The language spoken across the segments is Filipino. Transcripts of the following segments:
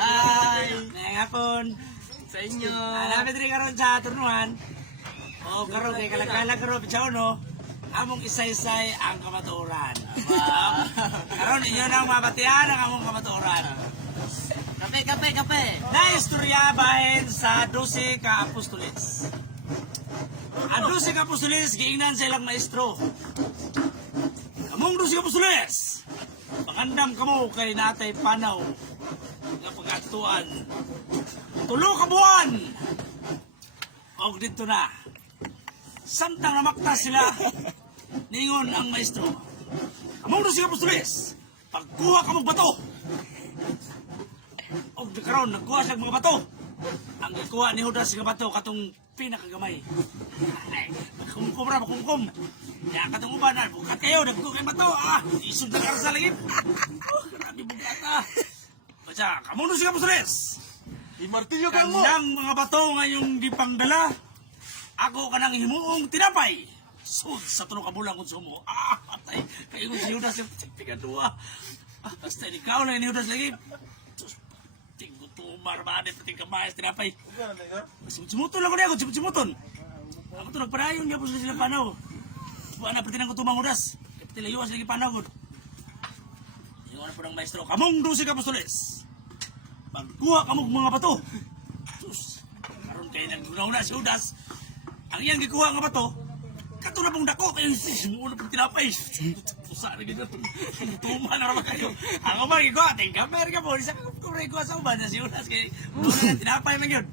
Ay, ngayong hapon. Sa inyo. Alam rin karon sa turnuhan. O karon kay kalagkalag karon pitsaw no. Among isa-isay ang kamatuoran. Karon inyo nang mabatian ang among kamatuoran. Kape. Na istorya bahin sa 12 ka apostoles. Ang 12 ka apostoles giingnan sa ilang maestro. Among 12 ka apostoles. Pangandam kamo kay natay panaw nga pagatuan. 3 ka buwan. Og dito na. Samtang namakta sila, ningon ang maestro. Among 12 ka apostoles, pagkuha ka mong bato. Og karon nagkuha siya mga bato. Ang ikuha ni Judas nga bato katong pinakagamay. Kumkum ra kumkum. Ya katong uban na bukat kayo nagkuha kay bato. Isud na karo sa langit. Grabe bugat Baca, kamong 12 ka apostoles. Di martilyo ka mo. Kandang mga bato ngayong dipangdala. Ako kanang himuong tinapay. Sud sa tulo ka bulang kung sumo. Patay. Kayo si Judas yung pigadua. Basta ikaw na ni Judas lagi. Tinggutumar ba din pati kamayas tinapay. Simuton lang ko niya ako. Simuton. Ako ito nagparayon niya po sila panaw. Buwan na pati nang kutumang Judas. Kapiti layuas lagi panaw ko. Yung ano po ng maestro. Kamong 12 ka apostoles. Pagkuha kamong mga bato. Sus. Karoon kayo naguna-una si Judas. Ang iyang gikuha nga bato, kato na pong dako kayo muna pong tinapay. Pusa na gito. Tuma na naman kayo. Ako ba gikuha? Tingkamer ka po. Isa kong gikuha sa uban na si Unas. Kaya muna nga tinapay na yun.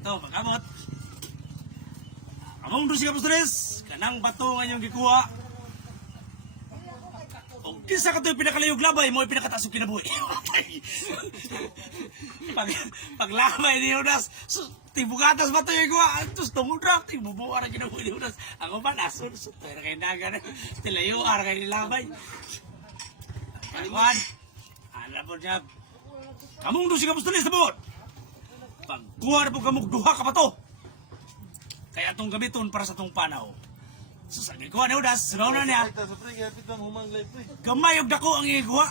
Ito, pagkamot. Among 12 ka apostoles, kanang bato nga iyong gikuha. O kisa ka ito yung pinakalayog labay mo, yung pinakataas yung kinabuhi. Paglabay ni Unas, tibugatas ba ito yung gawa? Tapos tumudrak, tibubuha na kinabuhi ni Unas. Ako ba, nasun-sun. Pero kayo naga na. Tilayo, ara kayo nilabay. Pagkuhan, alam mo niya, kamong 12 ka apostoles na po. Pagkuha na po kamong duha ka pa to. Kaya itong gamiton para sa itong panaw. So sa gikuha ni Judas, sunaw na niya. Gamay og dako ang iguha.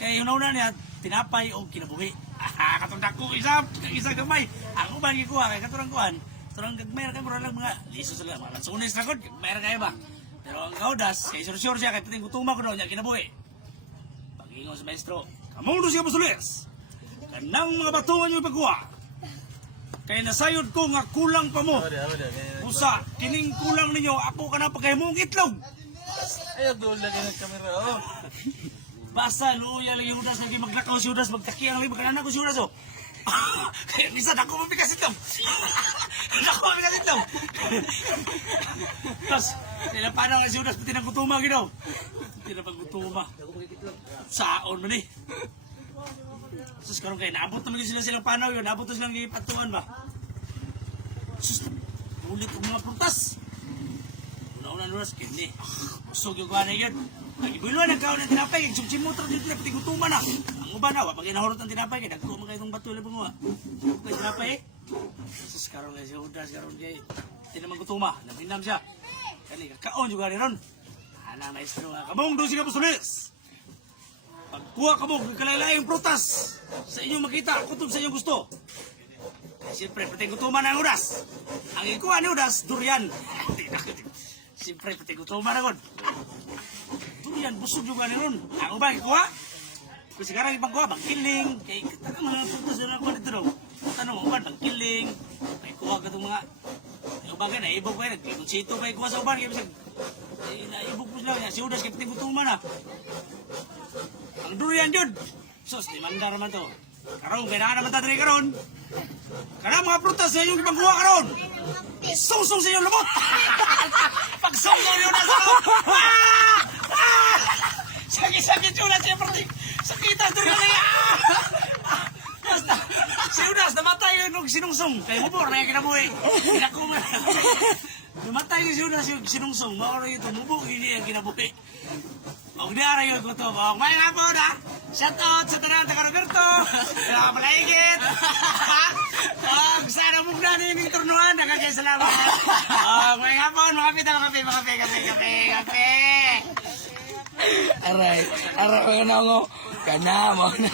Kaya yung nauna niya, tinapay o kinabuhi. Katong dako, isa gamay. Ako ba gikuha, kaya katurang kuhan. Turang gagmay na kayo, mura lang mga liso sila. Mga lansunis na kod, gagmay na kayo ba? Pero ang Judas, kaya sure siya, kaya pating kutuma ko daw niya, kinabuhi. Pag-ingon sa maestro, kamong 12 ka apostoles, kanang mga batungan yung pagkuha. Kaya nasayod ko nga kulang pa mo. Usa, kining kulang ninyo, ako ka na pagkahimong itlog. Ayaw doon lagi ng kamera. Oh. Basta, luya lang yung Judas, naging maglakaw si Judas, magtakiang lang, magkananan ko si Judas, oh. Kaya minsan, ako mabigas itlog. Ako mabigas itlog. Tapos, nilapanan nga si Judas, pati ng kutuma, ginaw. Pati na pag-kutuma. Saon mo ni. Sus, karon kayo, naabot naman sila silang panaw yun, naabot na silang ipatuan ba? Sus, ulit ang mga prutas. Una-una nuras, kini. Usog yung kuha na yun. Nag-ibuloy, nagkaon ng tinapay, sumsimutra dito na, pati gutuman na. Ang uba na, pag inahurot ng tinapay, kaya nagkuha kayo itong bato, ilang mga. Kaya tinapay eh. Sus, karon kayo, si Judas, karon kayo. Hindi naman gutuma, naminam siya. Kani, kakaon yung gani ron. Hala, maestro nga, kamong 12 ka apostoles. Pagkuha ka mo, kalaylayang prutas sa inyong makita, kutob sa inyong gusto. Siyempre, pati gutuman ng Judas. Ang ikuha ni Judas, durian. Siyempre, pati gutuman na kon. Durian, busog yung gani ron. Ako ba, ikuha? Kung sigarang ibang kuha, bangkiling. Kaya kataka mga prutas na nakuha dito daw. Tanong mo, bangkiling. May kuha ka itong mga... Yung bagay na, ibog ba yun. Kung sito ba ikuha sa uban, kaya bisag... Naibog po sila niya. Si Judas, kaya pati gutuman na. Ang durian yun. Sus, di manda naman to. Karong, kailangan naman tatari karon. Karang mga prutas sa inyong ipangkuha karon. Isungsong sa inyong lumot. Pagsungsong yun na sa lumot. Sakit-sakit yun na siya, parting. Sakitan durian na yan. Basta, si Judas, namatay yun nung sinungsong. Kaya mo po, na yung kinabuhi. Kinakuman. Namatay yun si Judas yung sinungsong. Mauro yun ito, mubo, hindi yung kinabuhi. Og diara yun ko to. Og may nga po na. Shout out sa tanang taga Roberto. Kaya kapalaigit. Og sana mong na yung turnuan. Nakakaya salamat. Og may nga po. Mga kape. Aray ko na mo. Kana mo na.